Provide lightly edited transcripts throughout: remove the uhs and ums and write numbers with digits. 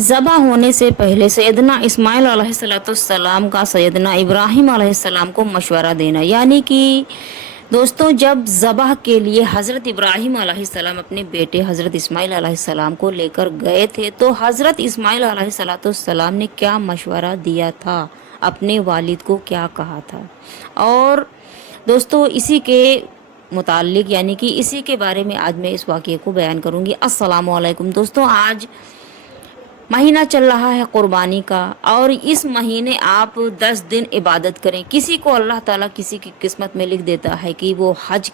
ज़बह होने से पहले सैयदना इस्माइल अलैहिस्सलाम का सैयदना इब्राहिम अलैहिस्सलाम को मशवरा देना, यानी कि दोस्तों जब ज़बह के लिए हज़रत इब्राहिम अलैहिस्सलाम अपने बेटे हज़रत इस्माइल अलैहिस्सलाम को लेकर गए थे, तो हज़रत इस्माइल अलैहिस्सलाम ने क्या मशवरा दिया था, अपने वालिद को क्या कहा था। और दोस्तों इसी के मुताल्लिक यानी कि इसी के बारे में आज मैं इस वाक़ये को बयान करूँगी। अस्सलामु अलैकुम दोस्तों, आज महीना चल रहा है कुर्बानी का, और इस महीने आप 10 दिन इबादत करें। किसी को अल्लाह ताला किसी की किस्मत में लिख देता है कि वो हज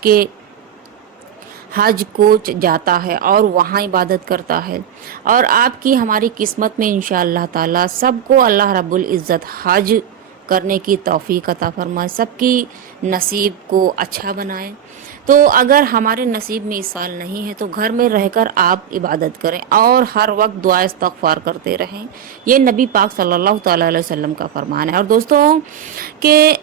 को जाता है और वहाँ इबादत करता है, और आपकी हमारी किस्मत में इंशाअल्लाह ताला सबको अल्लाह रब्बुल इज़्ज़त हज करने की तौफीक अता फरमाए, सबकी नसीब को अच्छा बनाए। तो अगर हमारे नसीब में इस साल नहीं है तो घर में रहकर आप इबादत करें और हर वक्त दुआ इस्तग़फ़ार करते रहें। ये नबी पाक सल्लल्लाहु ताला अलैहि वसल्लम का फरमान है। और दोस्तों के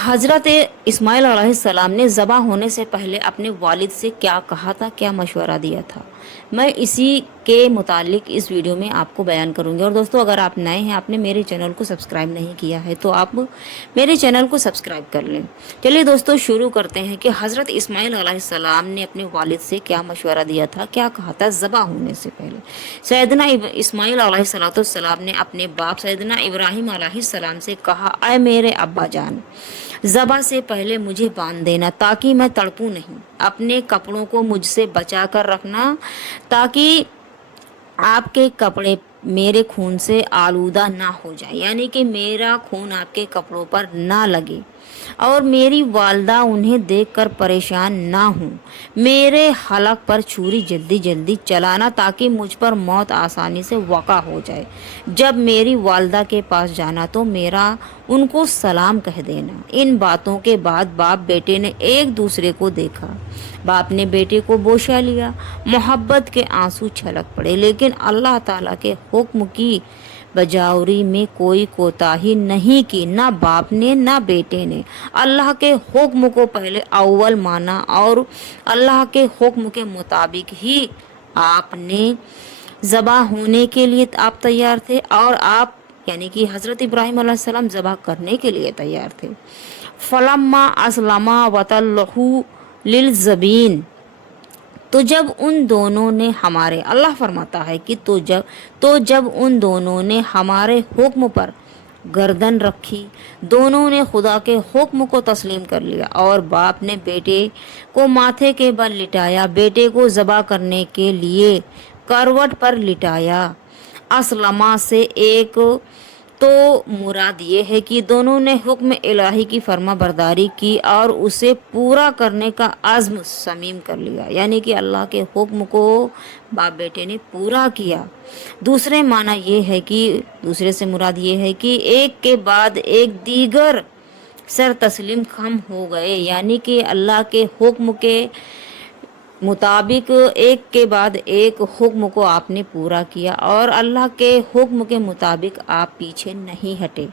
हज़रत इस्माइल अलैहिस्सलाम ने ज़बह होने से पहले अपने वालिद से क्या कहा था, क्या मशवरा दिया था, मैं इसी के मुतालिक इस वीडियो में आपको बयान करूंगी। और दोस्तों अगर आप नए हैं, आपने मेरे चैनल को सब्सक्राइब नहीं किया है, तो आप मेरे चैनल को सब्सक्राइब कर लें। चलिए दोस्तों शुरू करते हैं कि हज़रत इस्माइल अलैहिस्सलाम ने अपने वालिद से क्या मशवरा दिया था, क्या कहा था ज़बह होने से पहले। सैयदना इस्माइल अलैहिस्सलाम ने अपने बाप सैयदना इब्राहिम अलैहिस्सलाम से कहा, ऐ मेरे अब्बा जान, ज़बह से पहले मुझे बांध देना ताकि मैं तड़पूं नहीं। अपने कपड़ों को मुझसे बचा कर रखना ताकि आपके कपड़े मेरे खून से आलूदा ना हो जाए, यानी कि मेरा खून आपके कपड़ों पर ना लगे और मेरी वालदा उन्हें देखकर परेशान ना हो। मेरे हलक पर छुरी जल्दी जल्दी चलाना ताकि मुझ पर मौत आसानी से वाक़ा हो जाए। जब मेरी वालदा के पास जाना तो मेरा उनको सलाम कह देना। इन बातों के बाद बाप बेटे ने एक दूसरे को देखा। बाप ने बेटे को बोशा लिया, मोहब्बत के आंसू छलक पड़े, लेकिन अल्लाह ताला के हुक्म की बजावरी में कोई कोताही नहीं की। ना बाप ने ना बेटे ने अल्लाह के हुक्म को पहले अव्वल माना और अल्लाह के हुक्म के मुताबिक ही आपने ज़बह होने के लिए आप तैयार थे, और आप यानी कि हज़रत इब्राहिम अलैहिस्सलाम ज़बह करने के लिए तैयार थे। फलम्मा असलमा वतल्लहु लिल ज़बीन, तो जब उन दोनों ने हमारे अल्लाह फरमाता है कि तो जब उन दोनों ने हमारे हुक्म पर गर्दन रखी, दोनों ने खुदा के हुक्म को तस्लीम कर लिया और बाप ने बेटे को माथे के बल लिटाया, बेटे को ज़बह करने के लिए करवट पर लिटाया। असलमा से एक तो मुराद ये है कि दोनों ने हुक्म इलाही की फर्मा बरदारी की और उसे पूरा करने का अज़्म समीम कर लिया, यानी कि अल्लाह के हुक्म को बाप बेटे ने पूरा किया। दूसरे माना ये है कि दूसरे से मुराद ये है कि एक के बाद एक दीगर सर तस्लीम खम हो गए, यानी कि अल्लाह के हुक्म के मुताबिक एक के बाद एक हुक्म को आपने पूरा किया और अल्लाह के हुक्म के मुताबिक आप पीछे नहीं हटे।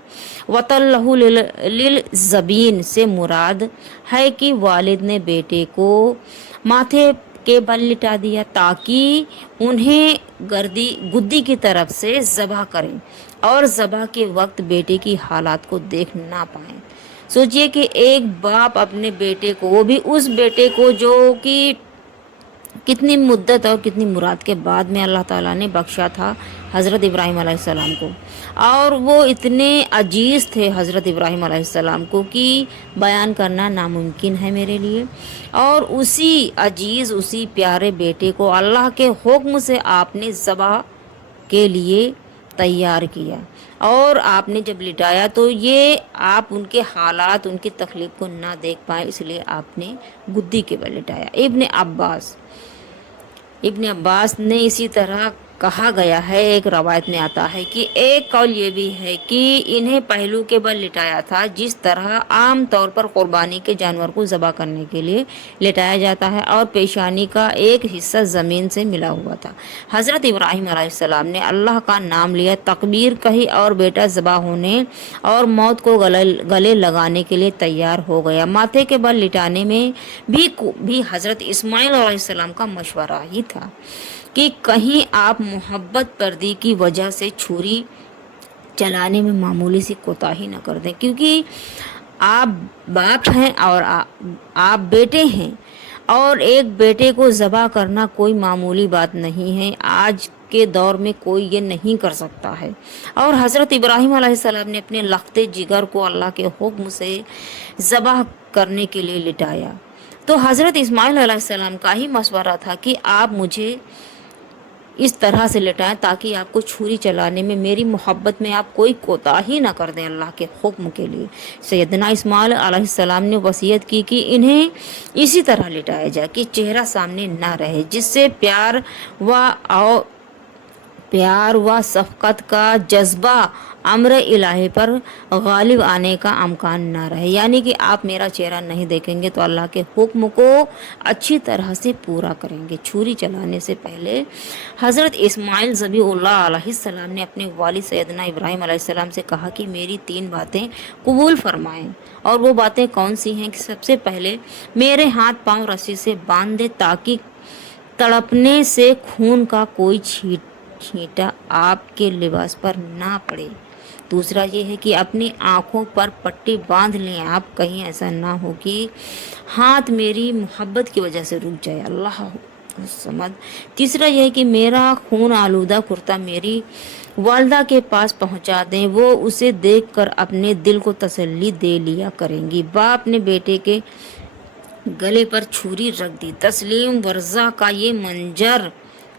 वतल्लहु लिल ज़बीन से मुराद है कि वालिद ने बेटे को माथे के बल लिटा दिया ताकि उन्हें गुद्दी की तरफ से ज़बह करें और ज़बह के वक्त बेटे की हालात को देख ना पाएं। सोचिए कि एक बाप अपने बेटे को, वो भी उस बेटे को जो कि कितनी मुद्दत और कितनी मुराद के बाद में अल्लाह ताला ने बख्शा था हज़रत इब्राहिम अलैहिस्सलाम को, और वो इतने अजीज़ थे हज़रत इब्राहिम अलैहिस्सलाम को कि बयान करना नामुमकिन है मेरे लिए। और उसी अजीज़ उसी प्यारे बेटे को अल्लाह के हुक्म से आपने ज़बह के लिए तैयार किया और आपने जब लिटाया तो ये आप उनके हालात उनकी तकलीफ़ को ना देख पाए, इसलिए आपने गुद्दी के बल लिटाया। इब्ने अब्बास ने इसी तरह कहा गया है, एक रवायत में आता है कि एक कौल ये भी है कि इन्हें पहलू के बल लिटाया था जिस तरह आम तौर पर कुर्बानी के जानवर को ज़बह करने के लिए लिटाया जाता है, और पेशानी का एक हिस्सा ज़मीन से मिला हुआ था। हज़रत इब्राहिम अलैहिस्सलाम ने अल्लाह का नाम लिया, तकबीर कही और बेटा ज़बह होने और मौत को गले लगाने के लिए तैयार हो गया। माथे के बल लिटाने में भी हज़रत इस्माइल अलैहिस्सलाम का मशवरा ही था। کہ کہیں آپ محبت پردی کی وجہ سے چھری چلانے میں معمولی سی کوتاہی نہ کر دیں، کیونکہ آپ باپ ہیں اور آپ بیٹے ہیں، اور ایک بیٹے کو ذبح کرنا کوئی معمولی بات نہیں ہے۔ آج کے دور میں کوئی یہ نہیں کر سکتا ہے، اور حضرت ابراہیم علیہ السلام نے اپنے لختے جگر کو اللہ کے حکم سے ذبح کرنے کے لیے لٹایا، تو حضرت اسماعیل علیہ السلام کا ہی مشورہ تھا کہ آپ مجھے اس طرح سے لٹائیں تاکہ آپ کو چھری چلانے میں، میری محبت میں آپ کوئی کوتاہی نہ کر دیں اللہ کے حکم کے لیے۔ سیدنا اسماعیل علیہ السلام نے وصیت کی کہ انہیں اسی طرح لٹایا جائے کہ چہرہ سامنے نہ رہے، جس سے پیار و شفقت کا جذبہ امر الہی پر غالب آنے کا امکان نہ رہے، یعنی کہ آپ میرا چہرہ نہیں دیکھیں گے تو اللہ کے حکم کو اچھی طرح سے پورا کریں گے۔ چھری چلانے سے پہلے حضرت اسماعیل ذبیح اللہ علیہ السلام نے اپنے والد سیدنا ابراہیم علیہ السلام سے کہا کہ میری 3 باتیں قبول فرمائیں، اور وہ باتیں کون سی ہیں کہ سب سے پہلے میرے ہاتھ پاؤں رسی سے باندھ دے تاکہ تڑپنے سے خون کا کوئی چھینٹا آپ کے لباس پر نہ پڑے۔ دوسرا یہ ہے کہ اپنی آنکھوں پر پٹی باندھ لیں، آپ کہیں ایسا نہ ہو کہ ہاتھ میری محبت کی وجہ سے رک جائے، اللہ سمجھ۔ تیسرا یہ ہے کہ میرا خون آلودہ کرتا میری والدہ کے پاس پہنچا دیں، وہ اسے دیکھ کر اپنے دل کو تسلی دے لیا کریں گی۔ باپ نے بیٹے کے گلے پر چھری رکھ دی، تسلیم ورزا کا یہ منظر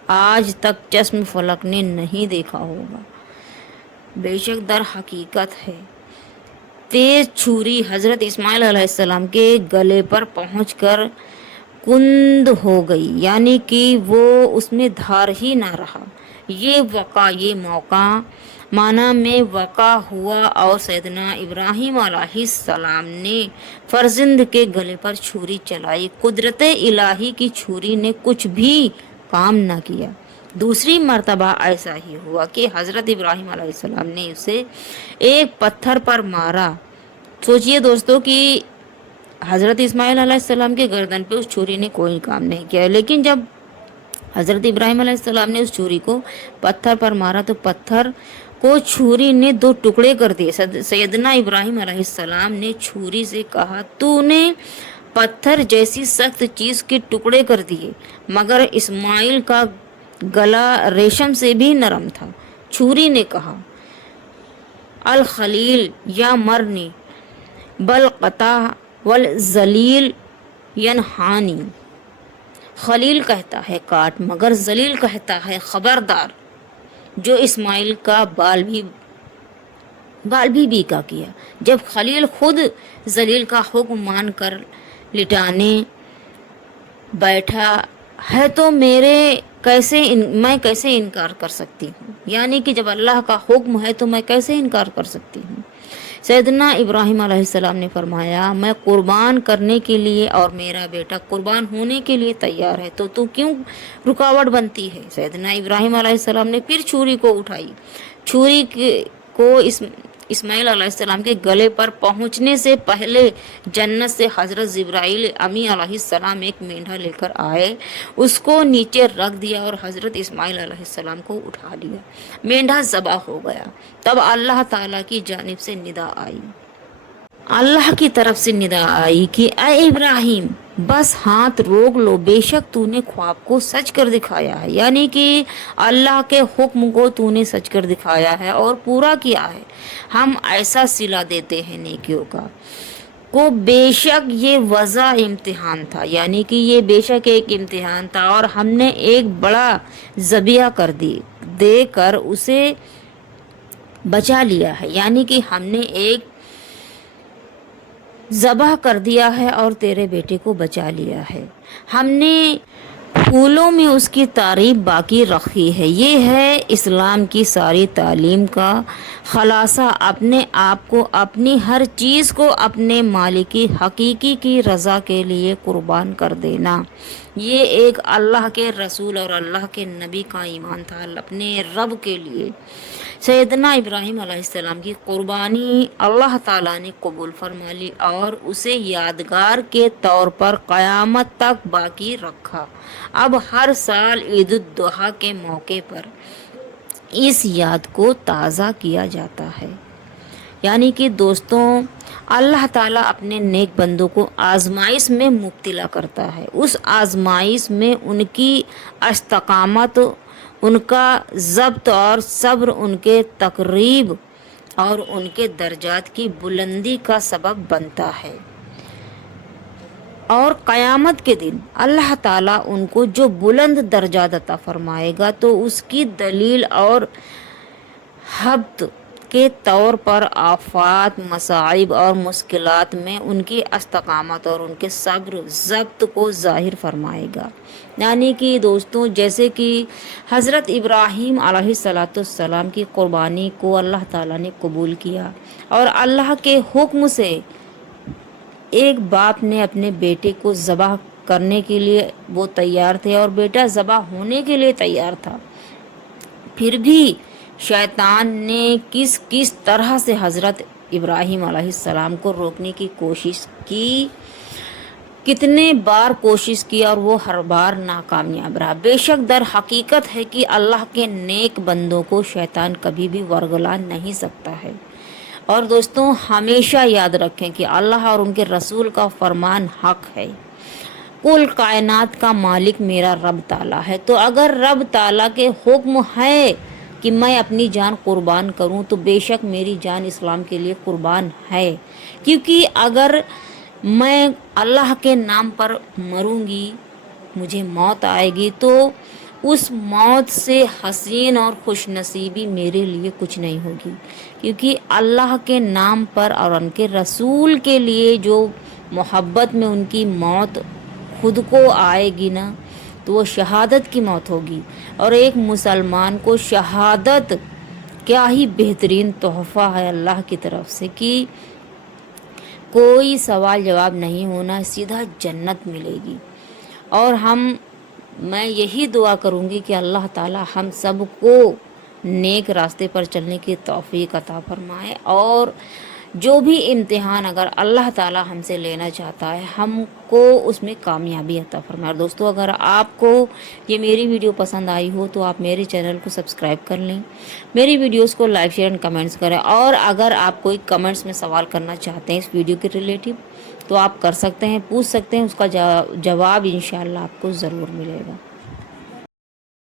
آج تک چشم فلک نے نہیں دیکھا ہوگا، بے شک در حقیقت ہے۔ تیز چھری حضرت اسماعیل علیہ السلام کے گلے پر پہنچ کر کند ہو گئی، یعنی کہ وہ اس میں دھار ہی نہ رہا۔ یہ موقع معنی میں وقع ہوا، اور سیدنا ابراہیم علیہ السلام نے فرزند کے گلے پر چھری چلائی۔ قدرت الہی کی چھری نے کچھ بھی کام نہ کیا۔ دوسری مرتبہ ایسا ہی ہوا کہ حضرت ابراہیم علیہ السلام نے اسے ایک پتھر پر مارا۔ سوچئے دوستو کہ حضرت اسماعیل علیہ السلام کے گردن پہ اس چھری نے کوئی کام نہیں کیا، لیکن جب حضرت ابراہیم علیہ السلام نے اس چھری کو پتھر پر مارا تو پتھر کو چھری نے 2 ٹکڑے کر دیے۔ سیدنا ابراہیم علیہ السلام نے چھری سے کہا، تو نے پتھر جیسی سخت چیز کے ٹکڑے کر دیے، مگر اسماعیل کا گلا ریشم سے بھی نرم تھا۔ چھری نے کہا، الخلیل یا مرنی بل قطع والذلیل ینہانی۔ خلیل کہتا ہے کاٹ، مگر ذلیل کہتا ہے خبردار۔ جو اسماعیل کا بال بھی بیکا کیا۔ جب خلیل خود ذلیل کا حکم مان کر لٹانے بیٹھا ہے تو میں کیسے انکار کر سکتی ہوں، یعنی کہ جب اللہ کا حکم ہے تو میں کیسے انکار کر سکتی ہوں۔ سیدنا ابراہیم علیہ السلام نے فرمایا، میں قربان کرنے کے لیے اور میرا بیٹا قربان ہونے کے لیے تیار ہے، تو کیوں رکاوٹ بنتی ہے؟ سیدنا ابراہیم علیہ السلام نے پھر چھری کو اٹھائی۔ چھری کو اسماعیل علیہ السلام کے گلے پر پہنچنے سے پہلے جنت سے حضرت جبرائیل امی علیہ السلام ایک مینڈھا لے کر آئے، اس کو نیچے رکھ دیا اور حضرت اسماعیل علیہ السلام کو اٹھا لیا۔ مینڈھا ذبح ہو گیا۔ تب اللہ تعالیٰ کی جانب سے ندا آئی، اللہ کی طرف سے ندا آئی کہ اے ابراہیم، بس ہاتھ روک لو، بے شک تو نے خواب کو سچ کر دکھایا ہے، یعنی کہ اللہ کے حکم کو تو نے سچ کر دکھایا ہے اور پورا کیا ہے۔ ہم ایسا صلہ دیتے ہیں نیکیوں کو، بے شک یہ وضع امتحان تھا، یعنی کہ یہ بے شک ایک امتحان تھا، اور ہم نے ایک بڑا ذبیحہ دے کر اسے بچا لیا ہے، یعنی کہ ہم نے ایک ذبح کر دیا ہے اور تیرے بیٹے کو بچا لیا ہے۔ ہم نے پھولوں میں اس کی تعریف باقی رکھی ہے۔ یہ ہے اسلام کی ساری تعلیم کا خلاصہ، اپنے آپ کو، اپنی ہر چیز کو اپنے مالک حقیقی کی رضا کے لیے قربان کر دینا۔ یہ ایک اللہ کے رسول اور اللہ کے نبی کا ایمان تھا اپنے رب کے لیے۔ सैयदना इब्राहिम अलैहिस्सलाम की कुर्बानी अल्लाह ताला ने कबूल फरमा ली और उसे यादगार के तौर पर क़यामत तक बाकी रखा। अब हर साल ईद उल जुहा के मौके पर इस याद को ताज़ा किया जाता है। यानी कि दोस्तों, अल्लाह ताला अपने नेक बंदों को आजमाइश में मुब्तला करता है। उस आजमाइश में उनकी इस्तकामत, उनका ज़ब्त और सब्र उनके तकरीब और उनके दर्जात की बुलंदी का सबब बनता है। और क़यामत के दिन अल्लाह ताला उनको जो बुलंद दर्जात अता फरमाएगा तो उसकी दलील और हब्त के तौर पर आफात, मसाइब और मुश्किलात में उनकी इस्तकामत और उनके सब्र ज़ब्त को ज़ाहिर फरमाएगा। यानी कि दोस्तों, जैसे कि हज़रत इब्राहीम अलैहिस्सलाम की क़ुरबानी को अल्लाह ताला ने कबूल किया और अल्लाह के हुक्म से एक बाप ने अपने बेटे को ज़बह करने के लिए वो तैयार थे और बेटा ज़बह होने के लिए तैयार था, फिर भी शैतान ने किस किस तरह से हज़रत इब्राहीम अलैहिस्सलाम को रोकने की कोशिश की, कितने बार कोशिश की और वो हर बार नाकामयाब रहा। बेशक दर हकीकत है कि अल्लाह के नेक बंदों को शैतान कभी भी वरगला नहीं सकता है। और दोस्तों, हमेशा याद रखें कि अल्लाह और उनके रसूल का फरमान हक है। कुल कायनात का मालिक मेरा रब ताला है। तो अगर रब ताला के हुक्म है कि मैं अपनी जान कुर्बान करूं तो बेशक मेरी जान इस्लाम के लिए कुर्बान है। क्योंकि अगर मैं अल्लाह के नाम पर मरूंगी, मुझे मौत आएगी, तो उस मौत से हसीन और खुशनसीबी मेरे लिए कुछ नहीं होगी। क्योंकि अल्लाह के नाम पर और उनके रसूल के लिए जो मोहब्बत में उनकी मौत खुद को आएगी ना, तो वो शहादत की मौत होगी। और एक मुसलमान को शहादत क्या ही बेहतरीन तोहफ़ा है अल्लाह की तरफ से कि कोई सवाल जवाब नहीं होना, सीधा जन्नत मिलेगी। और मैं यही दुआ करूँगी कि अल्लाह ताला हम सब को नेक रास्ते पर चलने की तौफीक अता फरमाए और जो भी इम्तिहान अगर अल्लाह ताला हमसे लेना चाहता है हमको उसमें कामयाबी अता फरमाए। और दोस्तों, अगर आपको ये मेरी वीडियो पसंद आई हो तो आप मेरे चैनल को सब्सक्राइब कर लें, मेरी वीडियोस को लाइक शेयर एंड कमेंट्स करें। और अगर आप कोई कमेंट्स में सवाल करना चाहते हैं इस वीडियो के रिलेटिव तो आप कर सकते हैं, पूछ सकते हैं, उसका जवाब इंशाअल्लाह आपको ज़रूर मिलेगा।